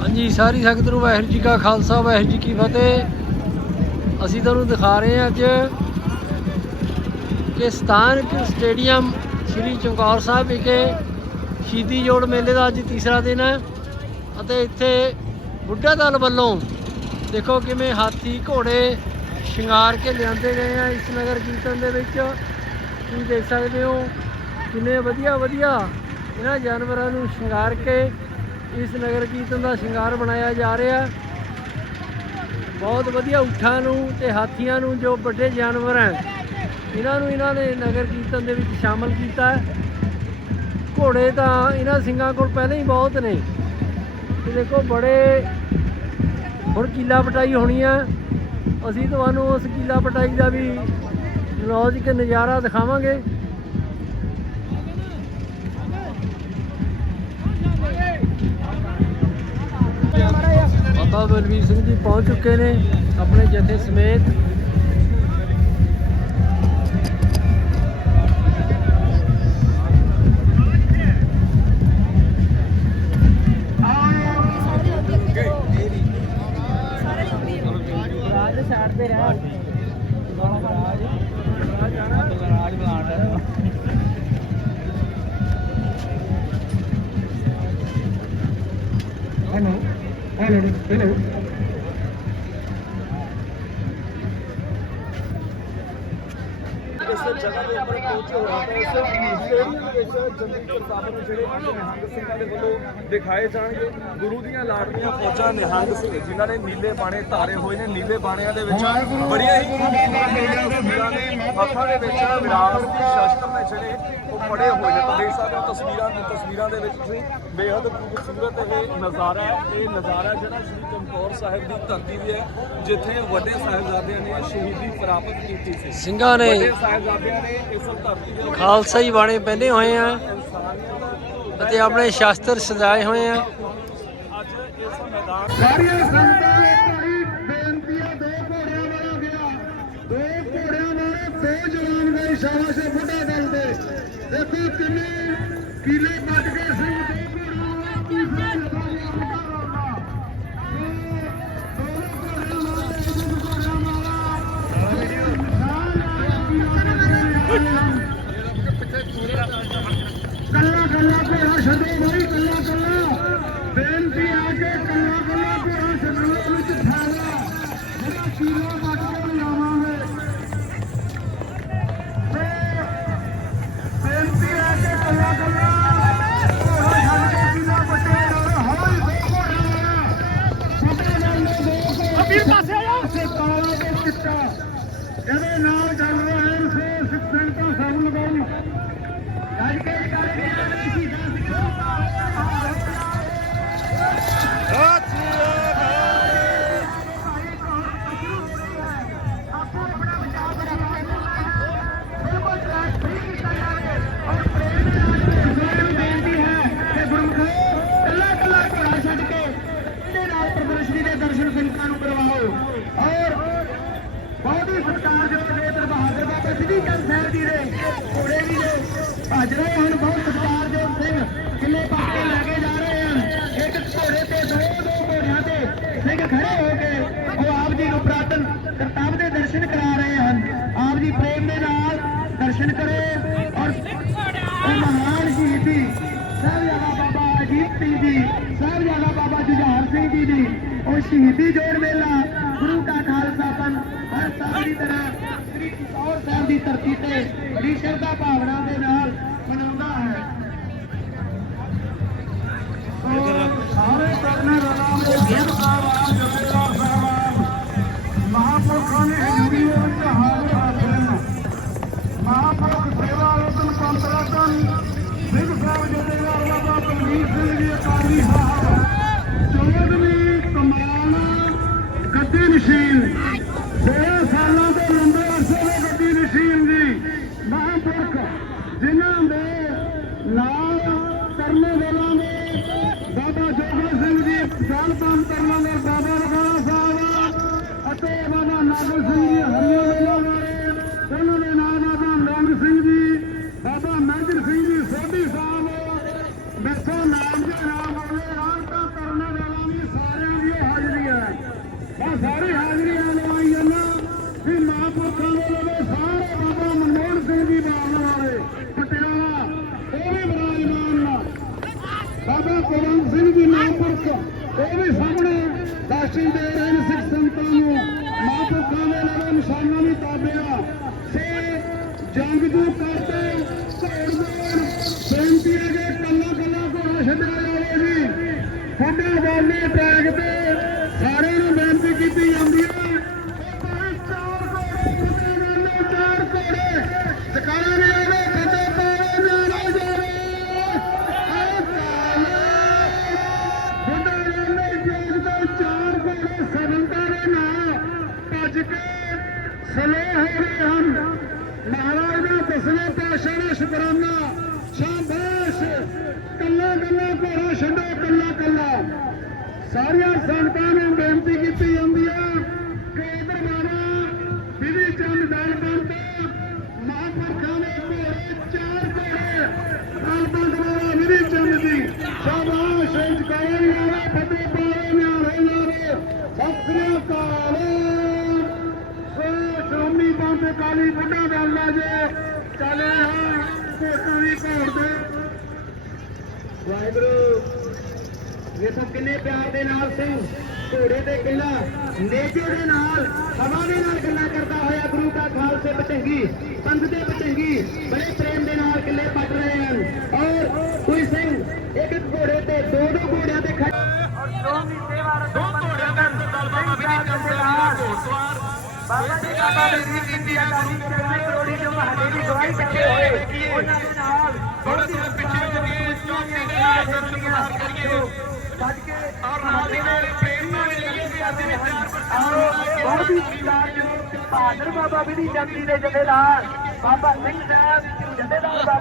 ਹਾਂਜੀ, ਸਾਰੀ ਸੰਗਤ ਨੂੰ ਵਾਹਿਗੁਰੂ ਜੀ ਕਾ ਖਾਲਸਾ, ਵਾਹਿਗੁਰੂ ਜੀ ਕੀ ਫਤਿਹ। ਅਸੀਂ ਤੁਹਾਨੂੰ ਦਿਖਾ ਰਹੇ ਹਾਂ ਅੱਜ ਕਿ ਸਥਾਨਕ ਸਟੇਡੀਅਮ ਸ੍ਰੀ ਚਮਕੌਰ ਸਾਹਿਬ ਵਿਖੇ ਸ਼ਹੀਦੀ ਜੋੜ ਮੇਲੇ ਦਾ ਅੱਜ ਤੀਸਰਾ ਦਿਨ ਹੈ ਅਤੇ ਇੱਥੇ ਬੁੱਢਾ ਦਲ ਵੱਲੋਂ ਦੇਖੋ ਕਿਵੇਂ ਹਾਥੀ, ਘੋੜੇ ਸ਼ਿੰਗਾਰ ਕੇ ਲਿਆਂਦੇ ਗਏ ਆ ਇਸ ਨਗਰ ਕੀਰਤਨ ਦੇ ਵਿੱਚ। ਤੁਸੀਂ ਦੇਖ ਸਕਦੇ ਹੋ ਕਿੰਨੇ ਵਧੀਆ ਵਧੀਆ ਇਹਨਾਂ ਜਾਨਵਰਾਂ ਨੂੰ ਸ਼ਿੰਗਾਰ ਕੇ ਇਸ ਨਗਰ ਕੀਰਤਨ ਦਾ ਸ਼ਿੰਗਾਰ ਬਣਾਇਆ ਜਾ ਰਿਹਾ। ਬਹੁਤ ਵਧੀਆ ਊਠਾਂ ਨੂੰ ਤੇ ਹਾਥੀਆਂ ਨੂੰ ਜੋ ਵੱਡੇ ਜਾਨਵਰ ਹੈ ਇਹਨਾਂ ਨੂੰ ਇਹਨਾਂ ਨੇ ਨਗਰ ਕੀਰਤਨ ਦੇ ਵਿੱਚ ਸ਼ਾਮਲ ਕੀਤਾ ਘੋੜੇ ਤਾਂ ਇਹਨਾਂ ਸਿੰਘਾਂ ਕੋਲ ਪਹਿਲਾਂ ਹੀ ਬਹੁਤ ਨੇ। ਤੇ ਦੇਖੋ, ਬੜੇ ਹੁਣ ਕੀਲਾ ਪਟਾਈ ਹੋਣੀ ਆ। ਅਸੀਂ ਤੁਹਾਨੂੰ ਉਸ ਕੀਲਾ ਪਟਾਈ ਦਾ ਵੀ ਲੌਜਿਕ ਨਜ਼ਾਰਾ ਦਿਖਾਵਾਂਗੇ। ਬਾਬਾ ਬਲਵੀਰ ਸਿੰਘ ਜੀ ਪਹੁੰਚ ਚੁੱਕੇ ਨੇ ਆਪਣੇ ਜਥੇ ਸਮੇਤ। ਰਾਜ ਸਾਈਡ ਤੇ ਰਹਿ। எடுத்து ਇਸ ਜਗ੍ਹਾ ਦੇ ਉੱਪਰ ਪਹੁੰਚੇ ਹੋਏ ਹਾਂ ਤਾਂ ਇਸ ਸਟੇਡੀਅਮ ਵਿੱਚ ਜੰਗੀ ਪ੍ਰਤਾਪ ਨੂੰ ਜਿਹੜੇ ਨਿਹੰਗ ਸਿੰਘਾਂ ਦੇ ਵੱਲੋਂ ਦਿਖਾਏ ਜਾਣਗੇ ਗੁਰੂ ਦੀਆਂ ਲਾਡਲੀਆਂ ਫੌਜਾਂ ਨਿਹੰਗ ਸਿੰਘ ਜਿਨ੍ਹਾਂ ਨੇ ਨੀਲੇ ਬਾਣੇ ਧਾਰੇ ਹੋਏ ਨੇ ਨੀਲੇ ਬਾਣਿਆਂ ਦੇ ਵਿੱਚ ਬੜੀਆਂ ਹੀ ਖੂਬਸੂਰਤ ਤਸਵੀਰਾਂ ਨੇ ਹੱਥਾਂ ਦੇ ਵਿੱਚ ਵਿਰਾਸਤੀ ਸ਼ਸਤਰ ਨੇ ਜਿਹੜੇ ਉਹ ਫੜੇ ਹੋਏ ਨੇ ਤਾਂ ਦੇਖ ਸਕਦੇ ਹੋ ਤਸਵੀਰਾਂ ਦੇ ਤਸਵੀਰਾਂ ਦੇ ਵਿੱਚ ਤੁਸੀਂ ਬੇहद ਖੂਬਸੂਰਤ ਇਹ ਨਜ਼ਾਰਾ ਹੈ। ਇਹ ਨਜ਼ਾਰਾ ਜਿਹੜਾ ਸ਼੍ਰੀ ਚਮਕੌਰ ਸਾਹਿਬ ਦੀ ਧਰਤੀ ਤੇ ਹੈ ਜਿੱਥੇ ਵੱਡੇ ਸਾਹਿਬਜ਼ਾਦਿਆਂ ਨੇ ਸ਼ਹੀਦੀ ਪ੍ਰਾਪਤ ਕੀਤੀ ਸੀ ਸਿੰਘਾਂ ਨੇ ਵੱਡੇ ਸਾਹਿਬਜ਼ਾਦਿਆਂ ਨੇ ਇਸ ਧਰਤੀ ਦੇ ਉੱਤੇ ਖਾਲਸਾ ਹੀ ਬਾਣੇ ਪਹਿਨੇ ਹੋਏ ਆ ਅਤੇ ਆਪਣੇ ਸ਼ਾਸਤਰ ਸਜਾਏ ਹੋਏ ਆ। ਅੱਜ ਇਸ ਮੈਦਾਨ ਸਾਰੀਆਂ ਸੰਗਤਾਂ ਇੱਕ ਹੀ ਬੇਨਤੀ ਹੈ ਦੋ ਘੋੜਿਆਂ ਵਾਲਾ ਗਿਆ। ਦੋ ਘੋੜਿਆਂ ਵਾਲੇ ਦੋ ਜਵਾਨ ਗਏ ਸ਼ਾਬਾਸ਼ ਬੁੱਢਾ ਦਲ ਦੇ ਦੇਖੋ ਕਿੰਨੇ ਕੀਲੇ ਵੱਜ ਗਏ ਕੱਲਾ ਕੱਲਾ ਘੋੜਾ ਛੱਡੋ ਬਾਈ, ਕੱਲਾ ਕੱਲਾ। ਬੇਨਤੀ ਆ ਕੇ ਕੱਲਾ ਕੱਲਾ ਘੋੜਾ ਛੱਡੋ ਵਿੱਚ ਠਾਲਾ ਜਿਹੜਾ ਕੀਲੋ ਵੱਟ ਕੇ ਲਿਆਵਾਂਗੇ। ਬੇਨਤੀ ਆ ਕੇ ਕੱਲਾ ਬਹੁਤ ਹੀ ਸਤਿਕਾਰਯੋਗ ਨੇਤਰ ਬਾਬਾ ਸ੍ਰੀ ਚੰਦ ਸਾਹਿਬ ਜੀ ਦੇ ਘੋੜੇ ਵੀ ਨੇ, ਭੱਜ ਰਹੇ ਹਨ, ਬਹੁਤ ਸਤਿਕਾਰਯੋਗ ਸਿੰਘ ਕਿਲੇ ਪੱਕ ਲੈ ਕੇ ਜਾ ਰਹੇ ਹਨ। ਇੱਕ ਘੋੜੇ ਤੇ ਦੋ ਦੋ ਘੋੜਿਆਂ ਤੇ ਸਿੰਘ ਖੜੇ ਹੋ ਕੇ ਉਹ ਆਪ ਜੀ ਨੂੰ ਪ੍ਰਾਤਨ ਕਰਤੱਵ ਦੇ ਦਰਸ਼ਨ ਕਰਾ ਰਹੇ ਹਨ। ਆਪ ਜੀ ਪ੍ਰੇਮ ਦੇ ਨਾਲ ਦਰਸ਼ਨ ਕਰੋ ਔਰ ਮਹਾਨ ਸ਼ਹੀਦੀ ਸਾਹਿਬਜ਼ਾਦਾ ਬਾਬਾ ਅਜੀਤ ਸਿੰਘ ਜੀ, ਸਾਹਿਬਜ਼ਾਦਾ ਬਾਬਾ ਜੁਝਾਰ ਸਿੰਘ ਜੀ ਦੀ ਉਹ ਸ਼ਹੀਦੀ ਜੋੜ ਮੇਲਾ ਗੁਰੂ ਕਾ ਹਰ ਸਾਲ ਦੀ ਤਰ੍ਹਾਂ ਸ੍ਰੀ ਚਮਕੌਰ ਸਾਹਿਬ ਦੀ ਧਰਤੀ ਤੇ ਬੜੀ ਸ਼ਰਧਾ ਭਾਵਨਾ ਦੇ ਨਾਲ ਮਨਾਉਂਦਾ ਹੈ। ਸਾਰੇ ਨਾਲ ਕੰਮ ਕਰਨਾ ਮੇਰੇ ਬਾਬਾ ਰਖਾਣਾ ਸਾਹਿਬ ਅਤੇ ਬਾਬਾ ਨਾਗਰ ਸਿੰਘ ਜੀ, ਹਰੀਆਂ ਵੇਲਾ ਵਾਲੇ, ਉਹਨਾਂ ਦੇ ਨਾਲ ਬਾਬਾ ਨੰਦ ਸਿੰਘ ਜੀ, ਬਾਬਾ ਮਹਿੰਦਰ ਸਿੰਘ ਜੀ, ਸੋਢੀ ਸਾਹਿਬ ਦੇਖੋ ਨਾਮ ਦੇ ਨਾਮ ਵਾਲੇ ਰਾਜ ਤਾਂ ਕਰਨ ਵਾਲਾ ਵੀ ਸਾਰਿਆਂ ਦੀ ਹਾਜ਼ਰੀ ਹੈ। ਆ ਸਾਰੇ ਹਾਜ਼ਰੀਆਂ ਲਵਾਈ ਜਾਂਦਾ। ਵੀ ਮਹਾਂਪੁਰਖਾਂ ਦੇ ਲਵੇ ਸਾਰੇ ਬਾਬਾ ਮਨਮੋਹਨ ਸਿੰਘ ਜੀ ਬਾਬਾ ਵਾਲੇ, ਪਟਿਆਲਾ, ਉਹ ਵੀ ਬਰਾਜਮਾਨ ਨਾ ਬਾਬਾ ਪਵਨ ਸਿੰਘ ਜੀ ਮਹਾਂਪੁਰਖ ਦਰਸ਼ਨ ਦੇ ਰਹੇ ਨੇ ਸਿੱਖ ਸੰਤਾਂ ਨੂੰ। ਮਹਾਂਪੁਰਖਾਂ ਦੇ ਨਾਲ ਨਿਸ਼ਾਨਾ ਵੀ ਤਾਬਿਆ ਸੇ ਜੰਗ ਜੂ ਕਰਦੇ ਘੋੜਦੌੜ ਬੇਨਤੀ ਹੈ ਕਿ ਕੱਲਾ ਕੱਲਾ ਘੋੜਾ ਛੱਡਿਆ ਜਾਵੇ ਜੀ। ਫੁੱਡੇ ਵਾਲੇ ਟੈਗ ਤੇ ਸਾਰਿਆਂ ਨੂੰ ਬੇਨਤੀ ਕੀਤੀ ਜਾਂਦੀ ਭੱਜ ਕੇ ਹੋ ਰਹੇ ਹਨ। ਮਹਾਰਾਜ ਦਾ ਦਸਵੇਂ ਪਾਤਸ਼ਾਹ ਦਾ ਸ਼ੁਕਰਾਨਾ। ਸ਼ਾਬਾਸ਼ ਕੱਲਾ ਕੱਲਾ ਘੋੜਾ ਛੱਡੋ, ਕੱਲਾ ਕੱਲਾ। ਸਾਰੀਆਂ ਸੰਗਤਾਂ ਨੂੰ ਬੇਨਤੀ ਕੀਤੀ ਜਾਂਦੀ ਹੈ ਕਿ ਇਧਰ ਮਾਰਾ ਵਿਧੀ ਚੰਦ ਦਲ ਬੰਦ ਮਹਾਂਪੁਰਖਾਂ ਦੇ ਘੋੜੇ ਚਾਰ ਘੋੜੇ ਦਲ ਬੰਦ ਵਾਲਾ ਵਿਧੀ ਚੰਦ ਜੀ ਸ਼ਾਬਾਸ਼ ਇੰਜ ਕਰੇ ਨਾਰੇ ਫਤਿਹ ਪਾਵੇ ਨਾਰੇ ਨਾਰੇ ਸਤਿ ਸ੍ਰੀ ਅਕਾਲ ਸੋ ਸ਼੍ਰੋਮਣੀ ਬੁੱਢਾ ਦਲ ਜੇ ਚੱਲੇ ਹਾਂ। ਘੋਟੂ ਵੀ ਘੋੜ ਦੇ ਵਾਹਿਗੁਰੂ, ਵੇਖੋ ਕਿੰਨੇ ਪਿਆਰ ਦੇ ਨਾਲ ਸਿੰਘ ਘੋੜੇ ਤੇ ਕਿਲਾ ਨੇਜੇ ਦੇ ਨਾਲ, ਹਵਾ ਦੇ ਨਾਲ ਗੱਲਾਂ ਕਰਦਾ ਹੋਇਆ ਗੁਰੂ ਦਾ ਖਾਲਸੇ ਬਚੰਗੀ ਪੰਥ ਦੇ ਬਚੰਗੀ ਬੜੇ ਪ੍ਰੇਮ ਦੇ ਨਾਲ ਕਿਲੇ ਪੱਟ ਰਹੇ ਹਨ। ਔਰ ਕੋਈ ਸਿੰਘ ਇੱਕ ਘੋੜੇ ਤੇ, ਦੋ ਦੋ ਘੋੜਿਆਂ ਤੇ ਖੜੇ ਦੋ ਘੋੜਿਆਂ ਦਾ ਬਾਬਾ ਜੀ ਬਾਬਾ ਬੇਨਤੀ ਕੀਤੀ ਹੈ ਗੁਰੂ ਕਰੋੜੀ ਜੋ ਮਹਾਦੇ ਦੀ ਗਵਾਹੀ ਪਿੱਛੇ ਹੋਏ ਉਹਨਾਂ ਦੇ ਨਾਲ ਥੋੜੇ ਥੋੜੇ ਪਿੱਛੇ ਹੋ ਕੇ ਚੌਕੀ ਦੇ ਨਾਲ ਸੰਸਕਾਰ ਕਰੀਏ ਸੱਜ ਕੇ ਔਰ ਨਾਲ ਦੇ ਨਾਲ ਪ੍ਰੇਮ ਨਾਲ ਚੱਲੀਏ ਵੀ ਅਸੀਂ ਵਿਚਾਰ ਆਓ ਬਹੁਤ ਹੀ ਸਤਿਕਾਰਯੋਗ ਬਹਾਦਰ ਬਾਬਾ ਵਿਧੀ ਚੰਦ ਜੀ ਦੇ ਜਥੇਦਾਰ ਬਾਬਾ ਸਿੰਘ ਸਾਹਿਬ ਜਥੇਦਾਰ ਬਾਬਾ